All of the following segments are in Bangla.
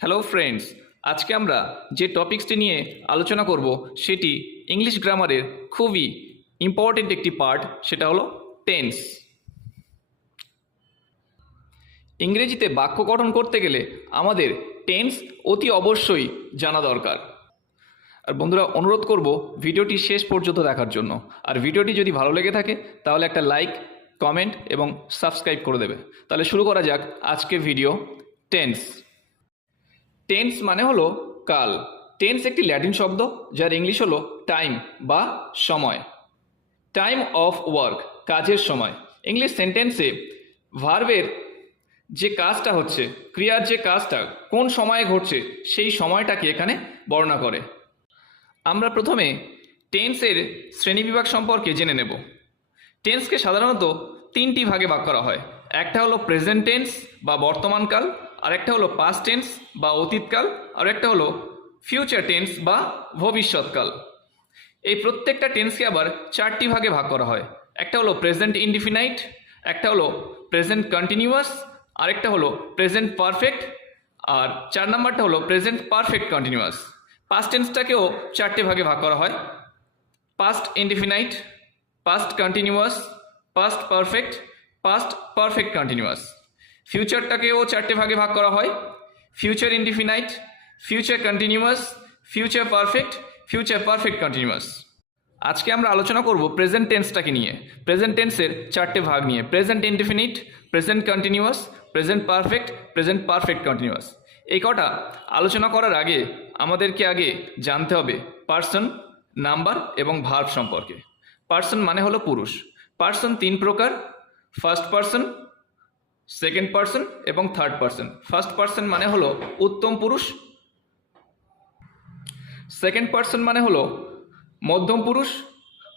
হ্যালো ফ্রেন্ডস, আজকে আমরা যে টপিক্সটি নিয়ে আলোচনা করব সেটি ইংলিশ গ্রামারের খুবই ইম্পর্টেন্ট একটি পার্ট, সেটা হলো টেন্স। ইংরেজিতে বাক্য গঠন করতে গেলে আমাদের টেন্স অতি অবশ্যই জানা দরকার। আর বন্ধুরা, অনুরোধ করব ভিডিওটি শেষ পর্যন্ত দেখার জন্য। আর ভিডিওটি যদি ভালো লেগে থাকে তাহলে একটা লাইক, কমেন্ট এবং সাবস্ক্রাইব করে দেবে। তাহলে শুরু করা যাক আজকে ভিডিও। টেন্স টেন্স মানে হলো কাল। টেন্স একটি ল্যাটিন শব্দ যার ইংলিশ হলো টাইম বা সময়। টাইম অফ ওয়ার্ক, কাজের সময়। ইংলিশ সেন্টেন্সে ভার্বের যে কাজটা হচ্ছে, ক্রিয়ার যে কাজটা কোন সময়ে ঘটছে সেই সময়টাকে এখানে বর্ণনা করে। আমরা প্রথমে টেন্সের শ্রেণীবিভাগ সম্পর্কে জেনে নেব। টেন্সকে সাধারণত তিনটি ভাগে ভাগ করা হয়। একটা হলো প্রেজেন্ট টেন্স বা বর্তমানকাল, আর একটা হলো পাস্ট টেন্স বা অতীতকাল, আর একটা হলো ফিউচার টেন্স বা ভবিষ্যৎকাল। এই প্রত্যেকটা টেন্সকে আবার চারটি ভাগে ভাগ করা হয়। একটা হলো প্রেজেন্ট ইনডিফিনাইট, একটা হলো প্রেজেন্ট কন্টিনিউয়াস, আরেকটা হলো প্রেজেন্ট পারফেক্ট, আর 4 নম্বরটা হলো প্রেজেন্ট পারফেক্ট কন্টিনিউয়াস। পাস্ট টেন্সটাকেও চারটে ভাগে ভাগ করা হয়: past indefinite, past continuous, past perfect, past perfect continuous. ফিউচারটাকেও চারটে ভাগে ভাগ করা হয়: future indefinite, future continuous, future perfect, future perfect continuous. আজকে আমরা আলোচনা করব প্রেজেন্ট টেন্সটাকে নিয়ে। প্রেজেন্ট টেন্সের চারটে ভাগ নিয়ে: present indefinite, present continuous, present perfect, present perfect continuous. এই কটা আলোচনা করার আগে আমাদেরকে আগে জানতে হবে পার্সন, নাম্বার এবং ভার্ব সম্পর্কে। পার্সন মানে হলো পুরুষ। পার্সন তিন প্রকার: ফার্স্ট পার্সন, সেকেন্ড পার্সন এবং থার্ড পার্সন। ফার্স্ট পার্সন মানে হলো উত্তম পুরুষ, সেকেন্ড পার্সন মানে হলো মধ্যম পুরুষ,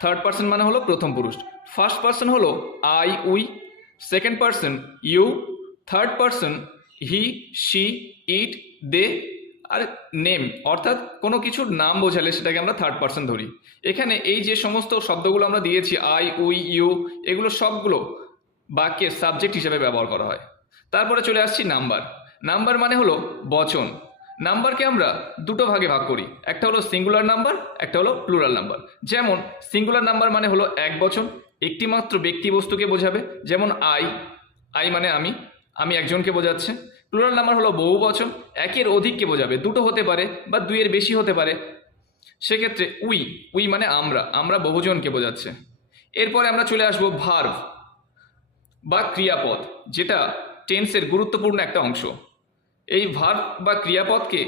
থার্ড পার্সন মানে হলো প্রথম পুরুষ। ফার্স্ট পার্সন হলো I, we, second person you, third person he, she, it, they, আর নেম অর্থাৎ কোনো কিছুর নাম বোঝালে সেটাকে আমরা থার্ড পার্সন ধরি। এখানে এই যে সমস্ত শব্দগুলো আমরা দিয়েছি, আই, উই, ইউ, এগুলো সবগুলো বাক্যের সাবজেক্ট হিসেবে ব্যবহার করা হয়। তারপরে চলে আসছি নাম্বার। নাম্বার মানে হলো বচন। নাম্বারকে আমরা দুটো ভাগে ভাগ করি, একটা হলো সিঙ্গুলার নাম্বার, একটা হলো প্লুরাল নাম্বার। যেমন সিঙ্গুলার নাম্বার মানে হলো এক বচন, একটি মাত্র ব্যক্তি বস্তুকে বোঝাবে, যেমন আই, আই মানে আমি, আমি একজনকে বোঝাচ্ছে। প্লুরাল নাম্বার হলো বহু বচন, একের অধিককে বোঝাবে, দুটো হতে পারে বা দুইয়ের বেশি হতে পারে। সেক্ষেত্রে উই, উই মানে আমরা, আমরা বহুজনকে বোঝাচ্ছে। এরপরে আমরা চলে আসবো ভার্ব বা ক্রিয়াপদ, যেটা টেন্সের গুরুত্বপূর্ণ একটা অংশ। এই ভার্ব বা ক্রিয়াপদকে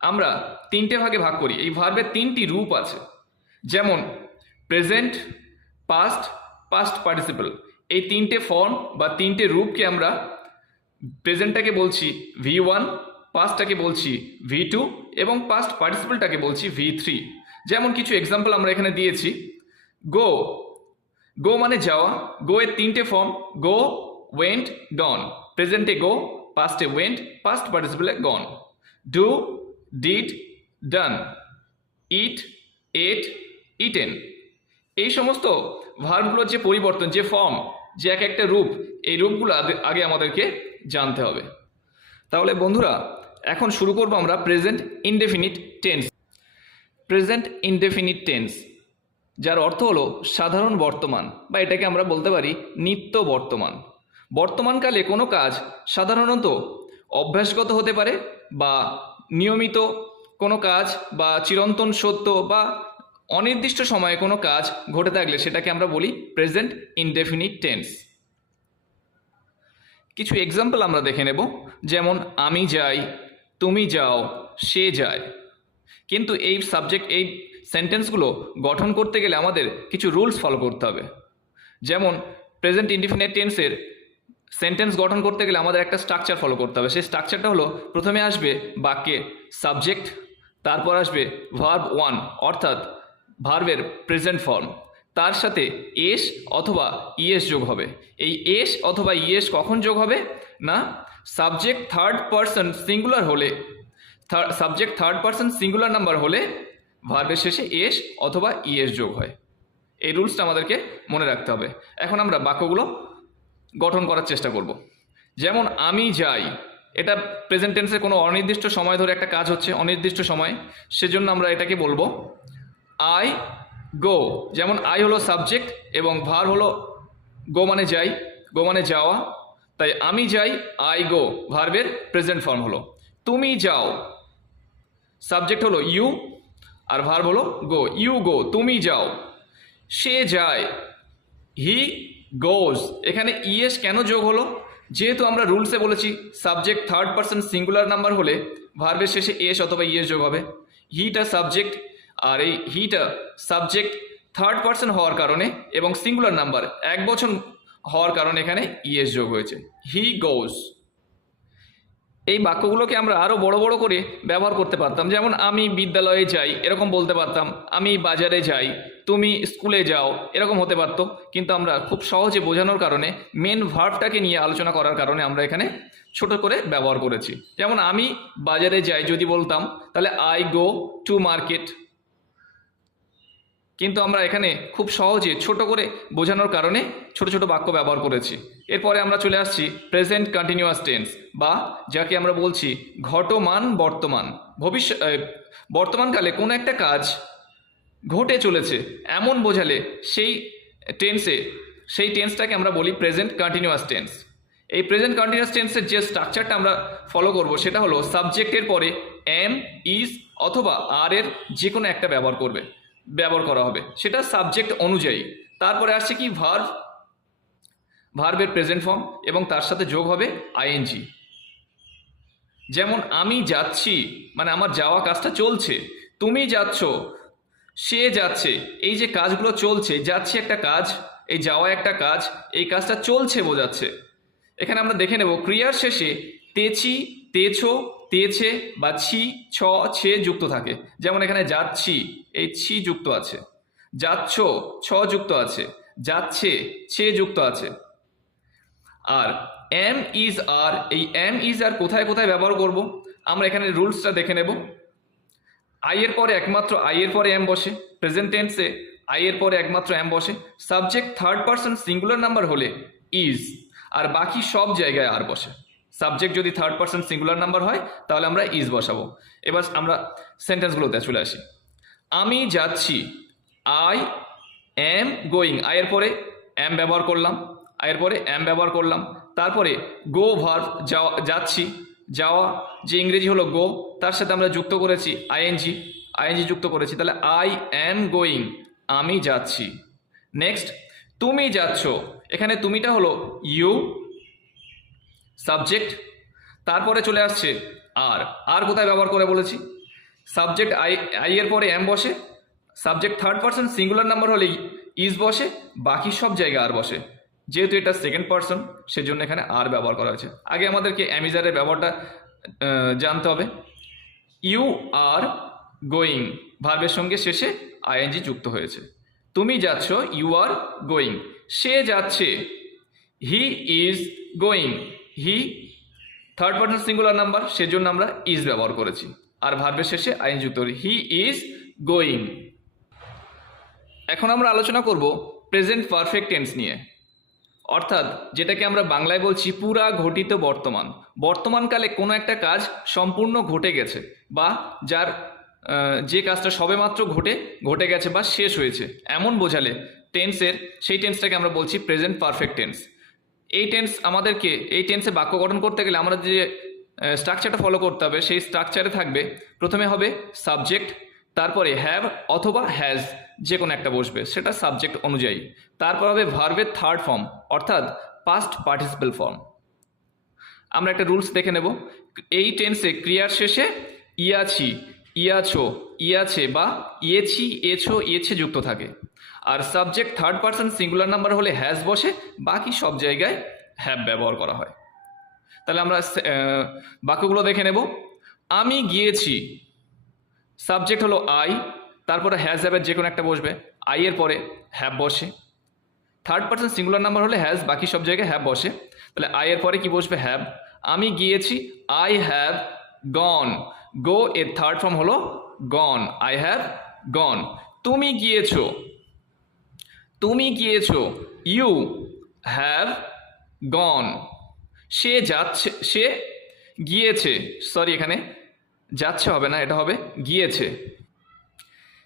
আমরা তিনটে ভাগে ভাগ করি। এই ভার্বের তিনটি রূপ আছে, যেমন প্রেজেন্ট, পাস্ট, পাস্ট পার্টিসিপল। এই তিনটে ফর্ম বা তিনটে রূপকে আমরা প্রেজেন্টটাকে বলছি V1, পাস্টটাকে বলছি V2 এবং পাস্ট পার্টিসিপলটাকে বলছি V3। যেমন কিছু এক্সাম্পল আমরা এখানে দিয়েছি। গো, গো মানে যাওয়া। গো এর তিনটে ফর্ম: গো, ওয়েন্ট, গন। প্রেজেন্টে গো, পাস্টে ওয়েন্ট, পাস্ট পার্টিসিপলে gone. Do, did, done. Eat, ate, eaten. এই সমস্ত ভার্বগুলোর যে পরিবর্তন, যে ফর্ম, যে এক একটা রূপ, এই রূপগুলো আগে আমাদেরকে জানতে হবে। তাহলে বন্ধুরা, এখন শুরু করব আমরা present indefinite tense. Present indefinite tense, যার অর্থ হলো সাধারণ বর্তমান, বা এটাকে আমরা বলতে পারি নিত্য বর্তমান। বর্তমানকালে কোনো কাজ সাধারণত অভ্যাসগত হতে পারে, বা নিয়মিত কোনো কাজ, বা চিরন্তন সত্য, বা অনির্দিষ্ট সময়ে কোনো কাজ ঘটে থাকলে সেটাকে আমরা বলি প্রেজেন্ট ইনডেফিনিট টেন্স। কিছু এক্সাম্পল আমরা দেখে নেব, যেমন আমি যাই, তুমি যাও, সে যায়। কিন্তু এই সাবজেক্ট, এই সেন্টেন্সগুলো গঠন করতে গেলে আমাদের কিছু রুলস ফলো করতে হবে। যেমন প্রেজেন্ট ইনডিফিনিট টেন্সের সেন্টেন্স গঠন করতে গেলে আমাদের একটা স্ট্রাকচার ফলো করতে হবে। সেই স্ট্রাকচারটা হলো, প্রথমে আসবে বাক্যে সাবজেক্ট, তারপর আসবে ভার্ব 1 অর্থাৎ ভার্বের প্রেজেন্ট ফর্ম, তার সাথে এস অথবা ইএস যোগ হবে। এই এস অথবা ইএস কখন যোগ হবে না, সাবজেক্ট থার্ড পারসন সিঙ্গুলার হলে, subject third person singular number হলে ভার্বের শেষে এস অথবা ইএস যোগ হয়। এই রুলসটা আমাদেরকে মনে রাখতে হবে। এখন আমরা বাক্যগুলো গঠন করার চেষ্টা করব। যেমন আমি যাই, এটা প্রেজেন্ট টেন্সের কোনো অনির্দিষ্ট সময় ধরে একটা কাজ হচ্ছে, অনির্দিষ্ট সময়, সেজন্য আমরা এটাকে বলবো আই গো। যেমন আই হলো সাবজেক্ট এবং ভার হলো গো মানে যাই, গো মানে যাওয়া, তাই আমি যাই আই গো ভার্বের প্রেজেন্ট ফর্ম হলো। তুমি যাও, সাবজেক্ট হলো ইউ আর ভার্ব হলো গো, ইউ গো, তুমি যাও। সে যায়, হি গোজ। এখানে ইএস কেন যোগ হলো? যেহেতু আমরা রুলসে বলেছি subject third person singular number হলে ভার্বের শেষে এস অথবা ইএস যোগ হবে। হিটা সাবজেক্ট, আর এই হিটা সাবজেক্ট থার্ড পারসন হওয়ার কারণে এবং সিঙ্গুলার নাম্বার এক বচন হওয়ার কারণে এখানে ইএস যোগ হয়েছে, হি গোজ। এই বাক্যগুলোকে আমরা আরও বড় বড় করে ব্যবহার করতে পারতাম, যেমন আমি বিদ্যালয়ে যাই এরকম বলতে পারতাম, আমি বাজারে যাই, তুমি স্কুলে যাও, এরকম হতে পারতো। কিন্তু আমরা খুব সহজে বোঝানোর কারণে মেন ভার্বটাকে নিয়ে আলোচনা করার কারণে আমরা এখানে ছোট করে ব্যবহার করেছি। যেমন আমি বাজারে যাই যদি বলতাম তাহলে আই গো টু মার্কেট, কিন্তু আমরা এখানে খুব সহজে ছোট করে বোঝানোর কারণে ছোট ছোট বাক্য ব্যবহার করেছি। এরপরে আমরা চলে আসছি প্রেজেন্ট কন্টিনিউয়াস টেন্স, বা যাকে আমরা বলছি ঘটমান বর্তমান। বর্তমানকালে কোনো একটা কাজ ঘটে চলেছে এমন বোঝালে সেই টেন্সটাকে আমরা বলি প্রেজেন্ট কন্টিনিউয়াস টেন্স। এই প্রেজেন্ট কন্টিনিউয়াস টেন্সের যে স্ট্রাকচারটা আমরা ফলো করব সেটা হলো সাবজেক্টের পরে এম, ইজ অথবা আর এর যে কোনো একটা ব্যবহার করা হবে, সেটা সাবজেক্ট অনুযায়ী। তারপরে আসছে কি ভার্বের প্রেজেন্ট ফর্ম এবং তার সাথে যোগ হবে আইএনজি। যেমন আমি যাচ্ছি মানে আমার যাওয়া কাজটা চলছে, তুমি যাচ্ছ, সে যাচ্ছে, এই যে কাজগুলো চলছে, যাচ্ছে একটা কাজ, এই যাওয়া একটা কাজ, এই কাজটা চলছে বোঝাচ্ছে। এখানে আমরা দেখে নেব ক্রিয়ার শেষে তেছি, তেছো, তেছে বা ছি, ছ, ছে যুক্ত থাকে। যেমন এখানে যাচ্ছি, এই ছি যুক্ত আছে, যাচ্ছ, ছ যুক্ত আছে, যাচ্ছে, ছে যুক্ত আছে। আর এম ইজ আর, এই এম ইজ আর কোথায় কোথায় ব্যবহার করব আমরা এখানে রুলসটা দেখে নেব। আই এর পরে একমাত্র আই এর পরে এম বসে, প্রেজেন্ট টেন্সে আই এর পরে একমাত্র এম বসে। Subject third person singular number হলে ইজ, আর বাকি সব জায়গায় আর বসে। সাবজেক্ট যদি থার্ড পারসন সিঙ্গুলার নাম্বার হয় তাহলে আমরা ইজ বসাবো। এবার আমরা সেন্টেন্সগুলোতে চলে আসি। আমি যাচ্ছি, আই এম গোয়িং, আয়ের পরে এম ব্যবহার করলাম, আয়ের পরে এম ব্যবহার করলাম। তারপরে গো ভার্ব, যাচ্ছি, যাওয়া যে ইংরেজি হলো গো, তার সাথে আমরা যুক্ত করেছি আইএনজি যুক্ত করেছি, তাহলে আই এম গোয়িং, আমি যাচ্ছি। নেক্সট তুমি যাচ্ছ, এখানে তুমিটা হলো ইউ সাবজেক্ট, তারপরে চলে আসছে আর কোথায় ব্যবহার করে বলেছি, সাবজেক্ট আই এর পরে এম বসে, subject third person singular number হলে ইজ বসে, বাকি সব জায়গায় আর বসে। যেহেতু এটা সেকেন্ড পারসন সেজন্য এখানে আর ব্যবহার করা হয়েছে। আগে আমাদেরকে অ্যামিজারের ব্যবহারটা জানতে হবে। ইউ আর গোয়িং ভার্বের সঙ্গে শেষে আইএনজি যুক্ত হয়েছে। তুমি যাচ্ছ, ইউ আর গোয়িং। সে যাচ্ছে, he is going, he third person singular number সেজন্য আমরা ইজ ব্যবহার করেছি, আর ভার্বের শেষে আইন যুক্ত করি, হি ইজ গোয়িং। এখন আমরা আলোচনা করব প্রেজেন্ট পারফেক্ট টেন্স নিয়ে, অর্থাৎ যেটাকে আমরা বাংলায় বলছি পুরা ঘটিত বর্তমান। বর্তমানকালে কোনো একটা কাজ সম্পূর্ণ ঘটে গেছে, বা যে কাজটা সবেমাত্র ঘটে গেছে বা শেষ হয়েছে এমন বোঝালে সেই টেন্সটাকে আমরা বলছি প্রেজেন্ট পারফেক্ট টেন্স। এই টেন্সে বাক্য গঠন করতে গেলে আমরা যে স্ট্রাকচারটা ফলো করতে হবে সেই স্ট্রাকচারে থাকবে প্রথমে হবে সাবজেক্ট, তারপরে হ্যাভ অথবা হ্যাজ যে কোনো একটা বসবে, সেটা সাবজেক্ট অনুযায়ী। তারপর হবে ভার্বের থার্ড ফর্ম অর্থাৎ পাস্ট পার্টিসিপেল ফর্ম। আমরা একটা রুলস দেখে নেব। এই টেন্সে ক্রিয়ার শেষে ইয়াছি, ইয়াছো, ইয়াছে বা ইয়েছি, এছো, ইয়েছে যুক্ত থাকে। আর subject third person singular number হলে হ্যাজ বসে, বাকি সব জায়গায় হ্যাভ ব্যবহার করা হয়। তাহলে আমরা বাক্যগুলো দেখে নেব। আমি গিয়েছি, সাবজেক্ট হলো আই, তারপরে হ্যাজ হ্যাভের যে কোনো একটা বসবে, আই এর পরে হ্যাভ বসে। থার্ড পারসন সিঙ্গুলার নাম্বার হলে হ্যাজ, বাকি সব জায়গায় হ্যাভ বসে, তাহলে আই এর পরে কি বসবে, হ্যাভ। আমি গিয়েছি, আই হ্যাভ গন, গো এর থার্ড ফর্ম হলো গন, আই হ্যাভ গন। তুমি গিয়েছো, ইউ হ্যাভ গন। সে গিয়েছে, সরি এখানে যাচ্ছে হবে না, এটা হবে গিয়েছে।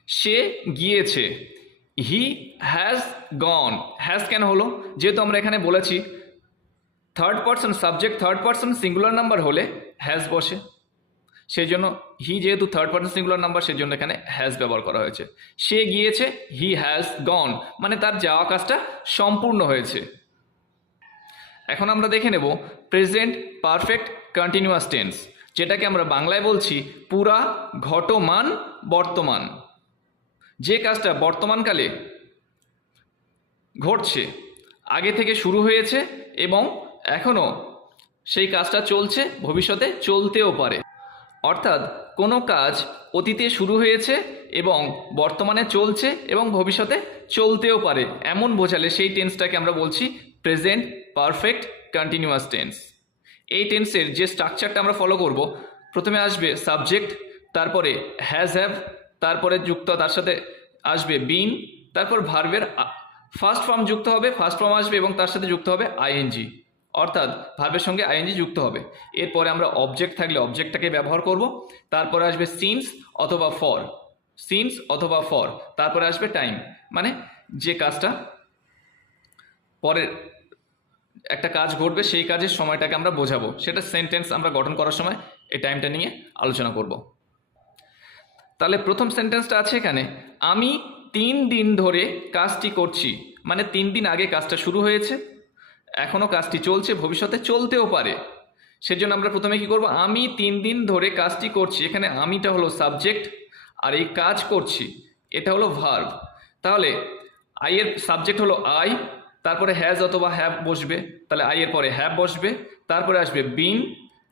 সে গিয়েছে, হি হ্যাজ গন। হ্যাজ কেন হলো? যেহেতু আমরা এখানে বলেছি third person subject third person singular number হলে হ্যাজ বসে, সেই জন্য হি যেহেতু থার্ড পার্সন সিঙ্গুলার নাম্বার সেই জন্য এখানে হ্যাজ ব্যবহার করা হয়েছে। সে গিয়েছে, হি হ্যাজ গন, মানে তার যাওয়া কাজটা সম্পূর্ণ হয়েছে। এখন আমরা দেখে নেব প্রেজেন্ট পারফেক্ট কন্টিনিউয়াস টেন্স, যেটাকে আমরা বাংলায় বলছি পুরা ঘটমান বর্তমান। যে কাজটা বর্তমানকালে ঘটছে, আগে থেকে শুরু হয়েছে এবং এখনও সেই কাজটা চলছে, ভবিষ্যতে চলতেও পারে। অর্থাৎ কোনো কাজ অতীতে শুরু হয়েছে এবং বর্তমানে চলছে এবং ভবিষ্যতে চলতেও পারে, এমন বোঝালে সেই টেন্সটাকে আমরা বলছি প্রেজেন্ট পারফেক্ট কন্টিনিউয়াস টেন্স। এই টেন্সের যে স্ট্রাকচারটা আমরা ফলো করব, প্রথমে আসবে সাবজেক্ট, তারপরে হ্যাজ হ্যাভ, তারপরে যুক্ত তার সাথে আসবে বিন, তারপর ভার্বের ফার্স্ট ফর্ম যুক্ত হবে, ফার্স্ট ফর্ম আসবে এবং তার সাথে যুক্ত হবে আইএনজি, অর্থাৎ ভার্বের সঙ্গে আইএনজি যুক্ত হবে। এরপরে আমরা অবজেক্ট থাকলে অবজেক্টটাকে ব্যবহার করব, তারপরে আসবে সিন্স অথবা ফর, সিন্স অথবা ফর, তারপরে আসবে টাইম, মানে যে কাজটা পরে একটা কাজ ঘটবে সেই কাজের সময়টাকে আমরা বোঝাবো, সেটা সেন্টেন্স আমরা গঠন করার সময় এই টাইমটা নিয়ে আলোচনা করব। তাহলে প্রথম সেন্টেন্সটা আছে এখানে, আমি 3 দিন ধরে কাজটি করছি, মানে 3 দিন আগে কাজটা শুরু হয়েছে, এখনও কাজটি চলছে, ভবিষ্যতে চলতেও পারে। সেজন্য আমরা প্রথমে কি করব, আমি 3 দিন ধরে কাজটি করছি, এখানে আমিটা হলো সাবজেক্ট আর এই কাজ করছি এটা হলো ভার্ব। তাহলে আই এর সাবজেক্ট হলো আই, তারপরে হ্যাজ অথবা হ্যাভ বসবে, তাহলে আই এর পরে হ্যাভ বসবে, তারপরে আসবে বিন,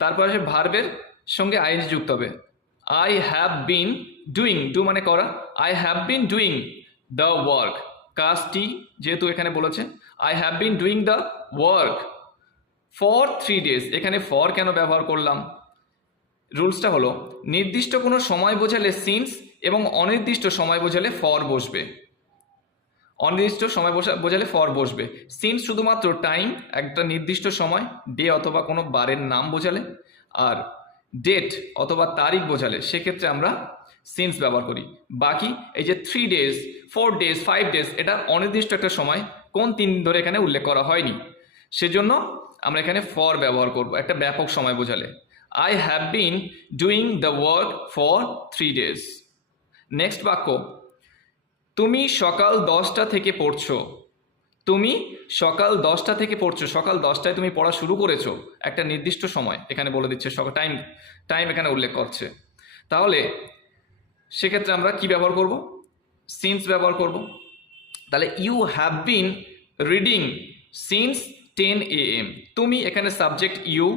তারপরে আসবে ভার্বের সঙ্গে আইএনজি যুক্ত হবে। I have been doing, do মানে করা, I have been doing the work, কাজটি যেহেতু এখানে বলেছে I have been doing the work for 3 days। এখানে ফর কেন ব্যবহার করলাম? রুলসটা হলো নির্দিষ্ট কোনো সময় বোঝালে সিন্স এবং অনির্দিষ্ট সময় বোঝালে ফর বসবে, অনির্দিষ্ট সময় বোঝালে ফর বসবে। সিন্স শুধুমাত্র টাইম, একটা নির্দিষ্ট সময়, ডে অথবা কোনো বারের নাম বোঝালে, আর ডেট অথবা তারিখ বোঝালে সেক্ষেত্রে আমরা সিন্স ব্যবহার করি। বাকি এই যে 3 days 4 days 5 days এটা অনির্দিষ্ট একটা সময়, কোন 3 দিন ধরে এখানে উল্লেখ করা হয়নি, সেজন্য আমরা এখানে ফর ব্যবহার করব একটা ব্যাপক সময় বোঝালে। I have been doing the work for 3 days। Next বাক্য, তুমি সকাল 10টা থেকে পড়ছো, তুমি সকাল 10টা থেকে পড়ছো, সকাল 10টায় তুমি পড়া শুরু করেছো, একটা নির্দিষ্ট সময় এখানে বলে দিচ্ছে, টাইম টাইম এখানে উল্লেখ করছে। তাহলে সেক্ষেত্রে আমরা কি ব্যবহার করব? সিন্স ব্যবহার করব। তাহলে you have been reading since 10 AM। তুমি এখানে সাবজেক্ট ইউ,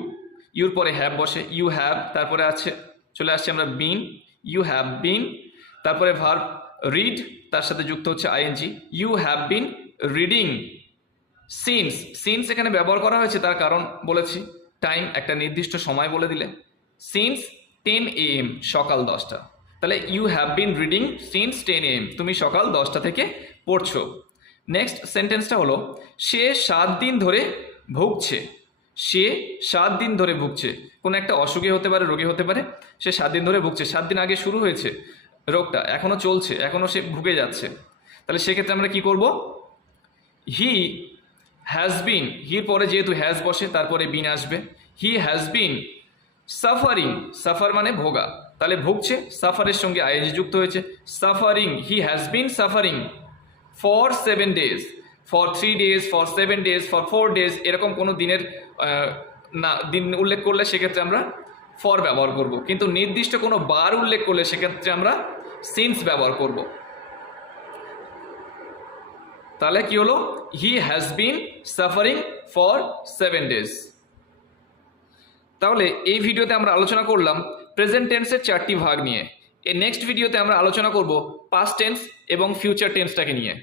ইউর পরে হ্যাভ বসে, ইউ হ্যাভ, তারপরে আছে চলে আসছে আমরা বিন, ইউ হ্যাভ বিন, তারপরে ভার্ব রিড, তার সাথে যুক্ত হচ্ছে I N G, you have been reading since. Since এখানে ব্যবহার করা হয়েছে তার কারণ বলেছি, টাইম একটা নির্দিষ্ট সময় বলে দিলে, সিন্স 10 AM সকাল 10টা। তাহলে you have been reading since 10 AM, তুমি সকাল 10টা থেকে পড়ছো। নেক্সট সেন্টেন্সটা হলো, সে 7 দিন ধরে ভুগছে, সে 7 দিন ধরে ভুগছে, কোনো একটা অসুখী হতে পারে, রোগী হতে পারে, সে 7 দিন ধরে ভুগছে, 7 দিন আগে শুরু হয়েছে রোগটা, এখনও চলছে, এখনও সে ভুগে যাচ্ছে। তাহলে সেক্ষেত্রে আমরা কি করব, হি হ্যাজ বিন, হির পরে যেহেতু হ্যাজ বসে তারপরে বিন আসবে, he has been suffering, suffer মানে ভোগা, তাহলে ভুগছে, সাফারের সঙ্গে আইএনজি যুক্ত হয়েছে, suffering, he has been suffering for 7 days, for 3 days, for 7 days, for 4 days, এরকম কোনো দিনের না দিন উল্লেখ করলে সেক্ষেত্রে আমরা ফর ব্যবহার করব, কিন্তু নির্দিষ্ট কোনো বার উল্লেখ করলে সেক্ষেত্রে আমরা সিন্স ব্যবহার করব। তাহলে কি হলো, he has been suffering for 7 days। তাহলে এই ভিডিওতে আমরা আলোচনা করলাম প্রেজেন্ট টেন্সের 4টি ভাগ নিয়ে। এই নেক্সট ভিডিওতে আমরা আলোচনা করব পাস্ট টেন্স এবং ফিউচার টেন্সটাকে নিয়ে।